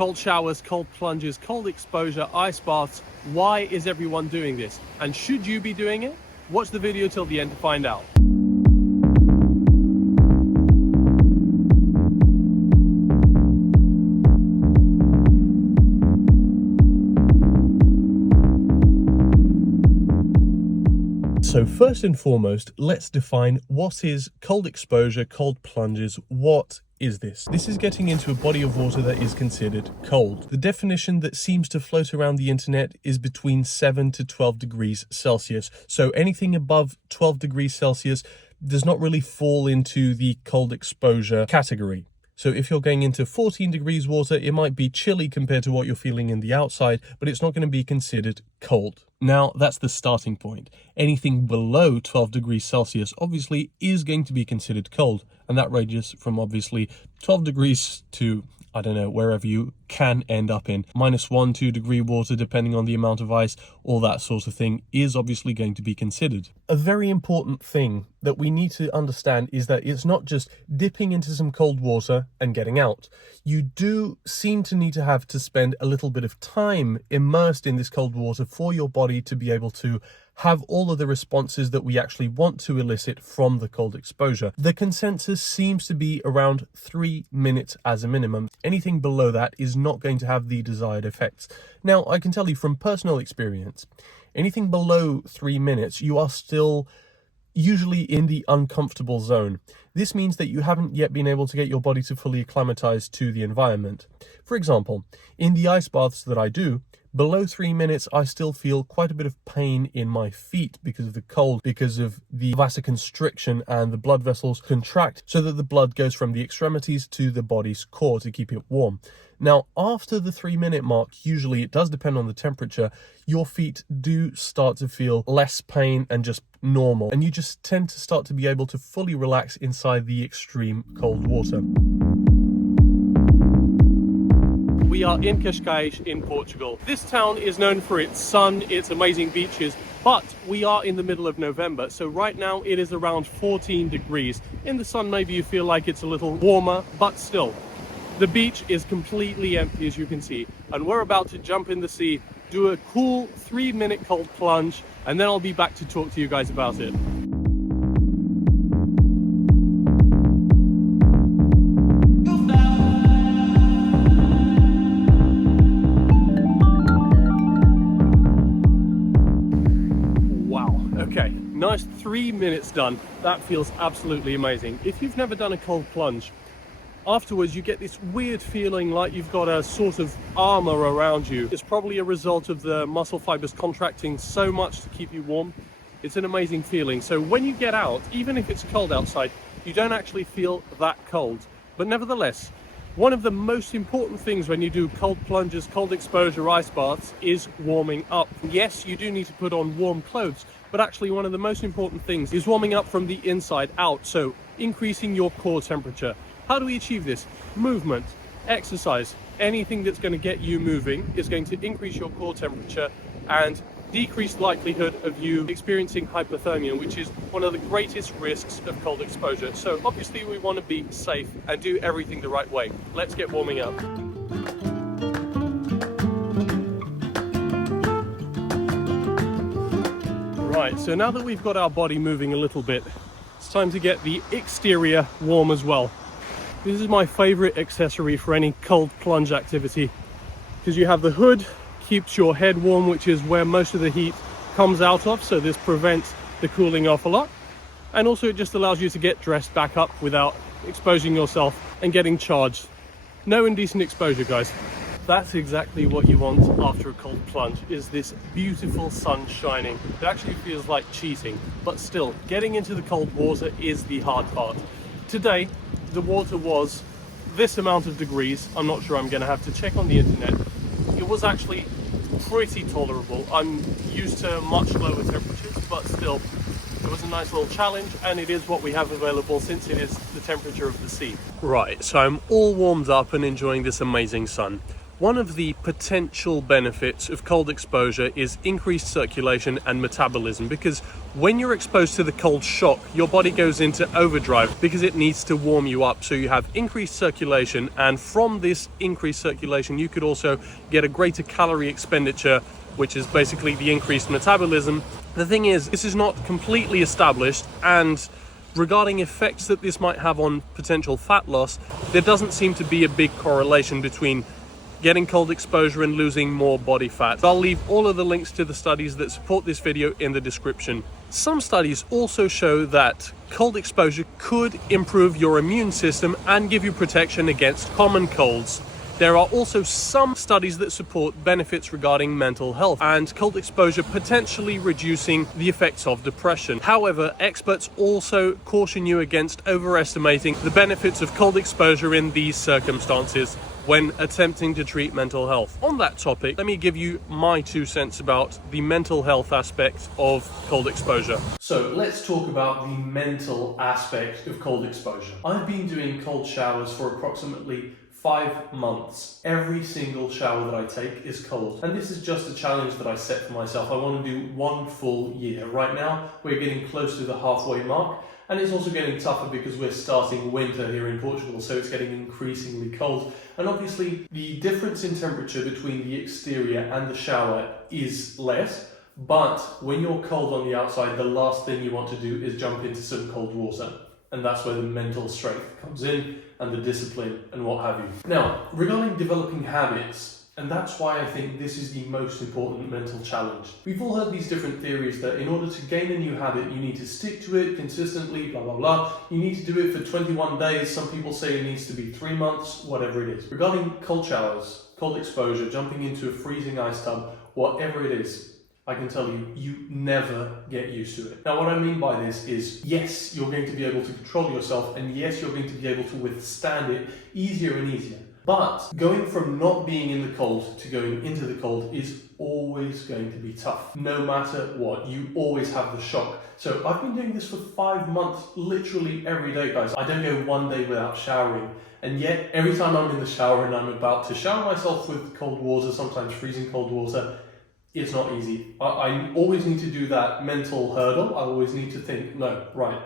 Cold showers, cold plunges, cold exposure, ice baths. Why is everyone doing this? And should you be doing it? Watch the video till the end to find out. So first and foremost, let's define what is cold exposure, cold plunges. What is this? This is getting into a body of water that is considered cold. The definition that seems to float around the internet is between 7 to 12 degrees Celsius. So anything above 12 degrees Celsius does not really fall into the cold exposure category. So if you're going into 14 degrees water, it might be chilly compared to what you're feeling in the outside, but it's not going to be considered cold. Now, that's the starting point. Anything below 12 degrees Celsius obviously is going to be considered cold, and that ranges from obviously 12 degrees to, I don't know, wherever you can end up in. -1, 2 degree water, depending on the amount of ice, all that sort of thing is obviously going to be considered. A very important thing that we need to understand is that it's not just dipping into some cold water and getting out. You do seem to need to have to spend a little bit of time immersed in this cold water for your body to be able to have all of the responses that we actually want to elicit from the cold exposure. The consensus seems to be around 3 minutes as a minimum. Anything below that is not going to have the desired effects. Now, I can tell you from personal experience, anything below 3 minutes, you are still usually in the uncomfortable zone. This means that you haven't yet been able to get your body to fully acclimatize to the environment. For example, in the ice baths that I do, below 3 minutes, I still feel quite a bit of pain in my feet because of the cold, because of the vasoconstriction, and the blood vessels contract so that the blood goes from the extremities to the body's core to keep it warm. Now, after the 3 minute mark, usually it does depend on the temperature, your feet do start to feel less pain and just normal, and you just tend to start to be able to fully relax inside the extreme cold water. We are in Cascais in Portugal. This town is known for its sun, its amazing beaches, but we are in the middle of November, so right now it is around 14 degrees. In the sun, maybe you feel like it's a little warmer, but still, the beach is completely empty, as you can see, and we're about to jump in the sea, do a cool 3 minute cold plunge, and then I'll be back to talk to you guys about it. Okay, nice 3 minutes done. That feels absolutely amazing. If you've never done a cold plunge, afterwards you get this weird feeling like you've got a sort of armor around you. It's probably a result of the muscle fibers contracting so much to keep you warm. It's an amazing feeling. So when you get out, even if it's cold outside, you don't actually feel that cold. But nevertheless, one of the most important things when you do cold plunges, cold exposure, ice baths is warming up. Yes, you do need to put on warm clothes, but actually one of the most important things is warming up from the inside out, so increasing your core temperature. How do we achieve this? Movement, exercise, anything that's going to get you moving is going to increase your core temperature and decrease the likelihood of you experiencing hypothermia, which is one of the greatest risks of cold exposure. So obviously we want to be safe and do everything the right way. Let's get warming up. Right, so now that we've got our body moving a little bit, it's time to get the exterior warm as well. This is my favorite accessory for any cold plunge activity, because you have the hood, keeps your head warm, which is where most of the heat comes out of, so this prevents the cooling off a lot, and also it just allows you to get dressed back up without exposing yourself and getting charged. No indecent exposure, guys. That's exactly what you want after a cold plunge, is this beautiful sun shining. It actually feels like cheating, but still, getting into the cold water is the hard part. Today, the water was this amount of degrees. I'm not sure, I'm going to have to check on the internet. It was actually pretty tolerable. I'm used to much lower temperatures, but still, it was a nice little challenge, and it is what we have available since it is the temperature of the sea. Right, so I'm all warmed up and enjoying this amazing sun. One of the potential benefits of cold exposure is increased circulation and metabolism, because when you're exposed to the cold shock, your body goes into overdrive because it needs to warm you up. So you have increased circulation, and from this increased circulation, you could also get a greater calorie expenditure, which is basically the increased metabolism. The thing is, this is not completely established, and regarding effects that this might have on potential fat loss, there doesn't seem to be a big correlation between getting cold exposure and losing more body fat. I'll leave all of the links to the studies that support this video in the description. Some studies also show that cold exposure could improve your immune system and give you protection against common colds. There are also some studies that support benefits regarding mental health and cold exposure potentially reducing the effects of depression. However, experts also caution you against overestimating the benefits of cold exposure in these circumstances when attempting to treat mental health. On that topic, let me give you my 2 cents about the mental health aspect of cold exposure. So let's talk about the mental aspect of cold exposure. I've been doing cold showers for approximately 5 months. Every single shower that I take is cold. And this is just a challenge that I set for myself. I want to do 1 full year. Right now, we're getting close to the halfway mark. And it's also getting tougher because we're starting winter here in Portugal, so it's getting increasingly cold. And obviously, the difference in temperature between the exterior and the shower is less. But when you're cold on the outside, the last thing you want to do is jump into some cold water. And that's where the mental strength comes in, and the discipline and what have you. Now, regarding developing habits, and that's why I think this is the most important mental challenge. We've all heard these different theories that in order to gain a new habit, you need to stick to it consistently, blah, blah, blah. You need to do it for 21 days. Some people say it needs to be 3 months, whatever it is. Regarding cold showers, cold exposure, jumping into a freezing ice tub, whatever it is, I can tell you, you never get used to it. Now, what I mean by this is, yes, you're going to be able to control yourself, and yes, you're going to be able to withstand it easier and easier. But going from not being in the cold to going into the cold is always going to be tough. No matter what, you always have the shock. So I've been doing this for 5 months, literally every day, guys. I don't go 1 day without showering. And yet, every time I'm in the shower and I'm about to shower myself with cold water, sometimes freezing cold water, it's not easy. I always need to do that mental hurdle. I always need to think, no, right,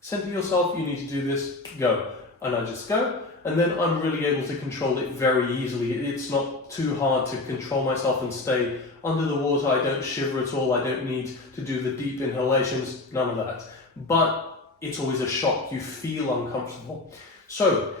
center yourself, you need to do this, go. And I just go, and then I'm really able to control it very easily. It's not too hard to control myself and stay under the water. I don't shiver at all. I don't need to do the deep inhalations, none of that. But it's always a shock. You feel uncomfortable. So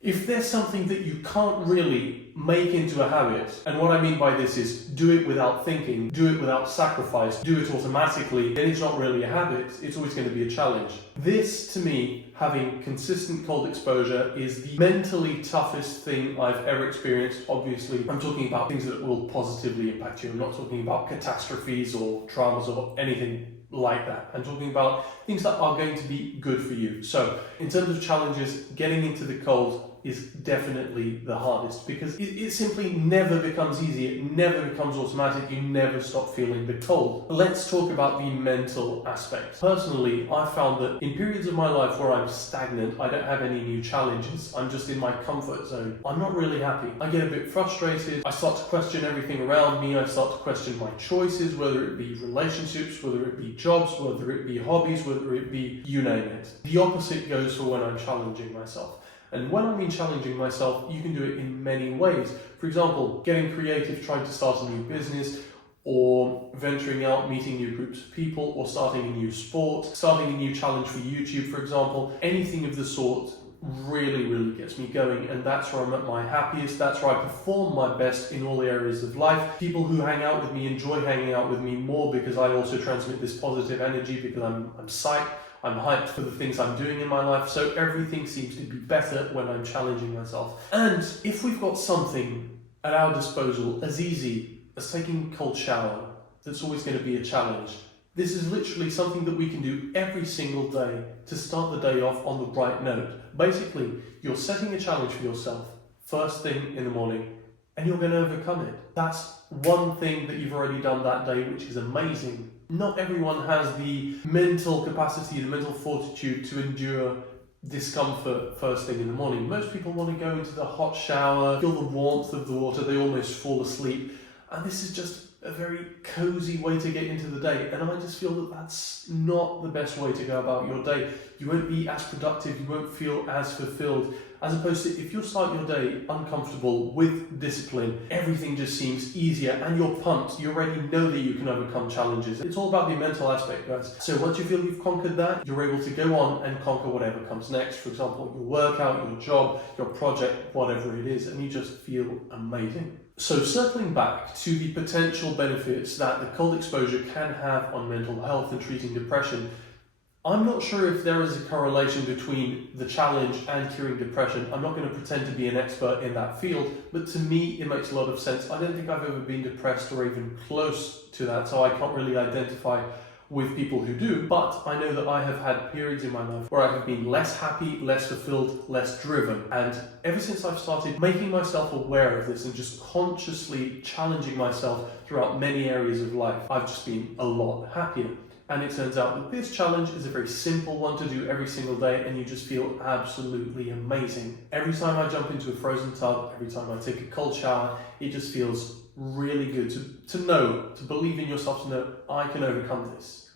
if there's something that you can't really make into a habit, and what I mean by this is do it without thinking, do it without sacrifice, do it automatically, then it's not really a habit, it's always going to be a challenge. This, to me, having consistent cold exposure is the mentally toughest thing I've ever experienced. Obviously, I'm talking about things that will positively impact you. I'm not talking about catastrophes or traumas or anything like that. I'm talking about things that are going to be good for you. So, in terms of challenges, getting into the cold is definitely the hardest because it simply never becomes easy. It never becomes automatic. You never stop feeling the cold. Let's talk about the mental aspect. Personally, I found that in periods of my life where I'm stagnant, I don't have any new challenges, I'm just in my comfort zone, I'm not really happy. I get a bit frustrated. I start to question everything around me. I start to question my choices, whether it be relationships, whether it be jobs, whether it be hobbies, whether it be you name it. The opposite goes for when I'm challenging myself. And when I mean challenging myself, you can do it in many ways. For example, getting creative, trying to start a new business, or venturing out, meeting new groups of people, or starting a new sport, starting a new challenge for YouTube, for example. Anything of the sort really, really gets me going, and that's where I'm at my happiest. That's where I perform my best in all areas of life. People who hang out with me enjoy hanging out with me more because I also transmit this positive energy, because I'm psyched. I'm hyped for the things I'm doing in my life, so everything seems to be better when I'm challenging myself. And if we've got something at our disposal as easy as taking a cold shower, that's always going to be a challenge. This is literally something that we can do every single day to start the day off on the right note. Basically, you're setting a challenge for yourself first thing in the morning, and you're going to overcome it. That's one thing that you've already done that day, which is amazing. Not everyone has the mental capacity, the mental fortitude to endure discomfort first thing in the morning. Most people want to go into the hot shower, feel the warmth of the water, they almost fall asleep. And this is just a very cozy way to get into the day. And I just feel that that's not the best way to go about your day. You won't be as productive, you won't feel as fulfilled. As opposed to if you start your day uncomfortable with discipline, everything just seems easier and you're pumped. You already know that you can overcome challenges. It's all about the mental aspect, guys. So once you feel you've conquered that, you're able to go on and conquer whatever comes next. For example, your workout, your job, your project, whatever it is, and you just feel amazing. So circling back to the potential benefits that the cold exposure can have on mental health and treating depression, I'm not sure if there is a correlation between the challenge and curing depression. I'm not going to pretend to be an expert in that field, but to me, it makes a lot of sense. I don't think I've ever been depressed or even close to that, so I can't really identify with people who do, but I know that I have had periods in my life where I have been less happy, less fulfilled, less driven. And ever since I've started making myself aware of this and just consciously challenging myself throughout many areas of life, I've just been a lot happier. And it turns out that this challenge is a very simple one to do every single day, and you just feel absolutely amazing. Every time I jump into a frozen tub, every time I take a cold shower, it just feels really good to know, to believe in yourself, to know I can overcome this.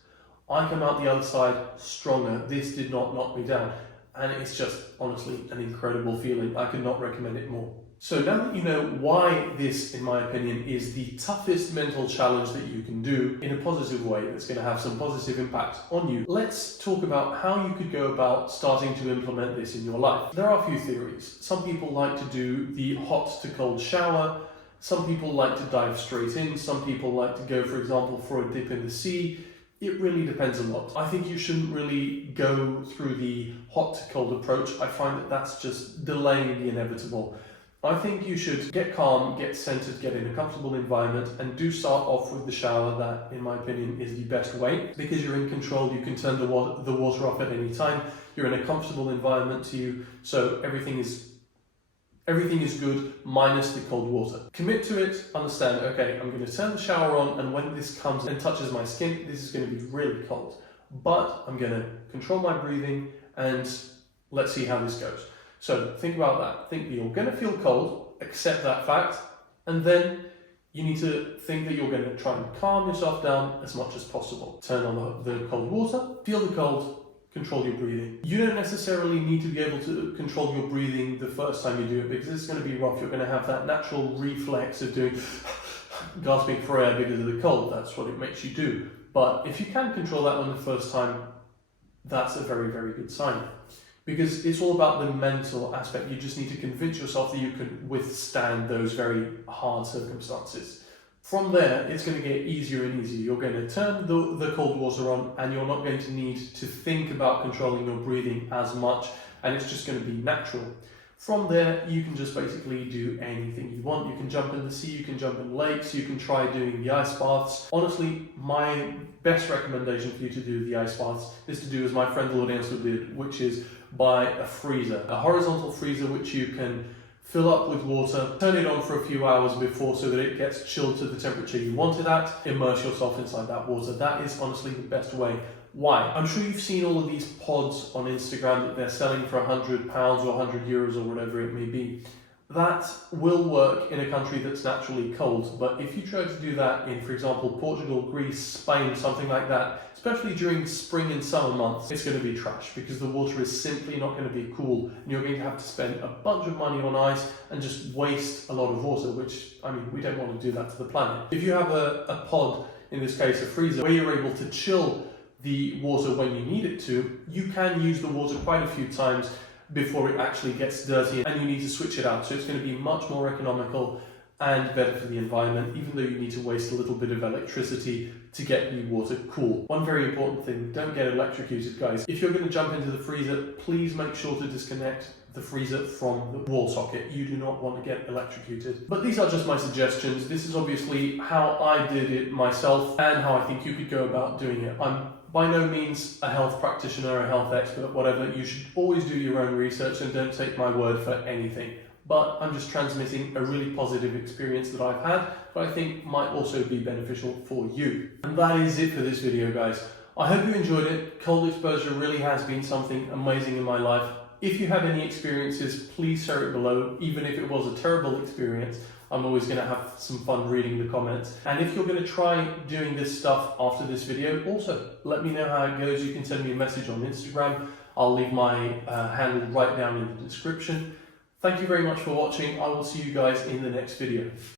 I come out the other side stronger. This did not knock me down. And it's just honestly an incredible feeling. I could not recommend it more. So now that you know why this, in my opinion, is the toughest mental challenge that you can do in a positive way that's going to have some positive impact on you, let's talk about how you could go about starting to implement this in your life. There are a few theories. Some people like to do the hot to cold shower. Some people like to dive straight in. Some people like to go, for example, for a dip in the sea. It really depends a lot. I think you shouldn't really go through the hot to cold approach. I find that that's just delaying the inevitable. I think you should get calm, get centered, get in a comfortable environment, and do start off with the shower. That, in my opinion, is the best way because you're in control. You can turn the water off at any time. You're in a comfortable environment to you, so everything is good minus the cold water. Commit to it, understand, okay, I'm going to turn the shower on, and when this comes and touches my skin, this is going to be really cold. But I'm going to control my breathing, and let's see how this goes. So think about that. Think that you're going to feel cold, accept that fact, and then you need to think that you're going to try and calm yourself down as much as possible. Turn on the cold water, feel the cold, control your breathing. You don't necessarily need to be able to control your breathing the first time you do it because it's going to be rough. You're going to have that natural reflex of doing gasping for air because of the cold. That's what it makes you do. But if you can control that one the first time, that's a very, very good sign. Because it's all about the mental aspect. You just need to convince yourself that you can withstand those very hard circumstances. From there, it's going to get easier and easier. You're going to turn the cold water on, and you're not going to need to think about controlling your breathing as much, and it's just going to be natural. From there, you can just basically do anything you want. You can jump in the sea, you can jump in lakes, you can try doing the ice baths. Honestly, my best recommendation for you to do the ice baths is to do as my friend Lord Ansel did, which is buy a freezer, a horizontal freezer which you can fill up with water, turn it on for a few hours before so that it gets chilled to the temperature you want it at, immerse yourself inside that water. That is honestly the best way. Why? I'm sure you've seen all of these pods on Instagram that they're selling for £100 or €100 or whatever it may be. That will work in a country that's naturally cold, but if you try to do that in, for example, Portugal, Greece, Spain, something like that, especially during spring and summer months, it's going to be trash because the water is simply not going to be cool and you're going to have to spend a bunch of money on ice and just waste a lot of water, which, I mean, we don't want to do that to the planet. If you have a pod, in this case a freezer, where you're able to chill the water when you need it to, you can use the water quite a few times before it actually gets dirty and you need to switch it out. So it's going to be much more economical and better for the environment, even though you need to waste a little bit of electricity to get the water cool. One very important thing, don't get electrocuted, guys. If you're going to jump into the freezer, please make sure to disconnect the freezer from the wall socket. You do not want to get electrocuted. But these are just my suggestions. This is obviously how I did it myself and how I think you could go about doing it. I'm by no means a health practitioner, a health expert, whatever. You should always do your own research and don't take my word for anything. But I'm just transmitting a really positive experience that I've had, but I think might also be beneficial for you. And that is it for this video, guys. I hope you enjoyed it. Cold exposure really has been something amazing in my life. If you have any experiences, please share it below. Even if it was a terrible experience, I'm always going to have some fun reading the comments. And if you're going to try doing this stuff after this video, also let me know how it goes. You can send me a message on Instagram. I'll leave my handle right down in the description. Thank you very much for watching. I will see you guys in the next video.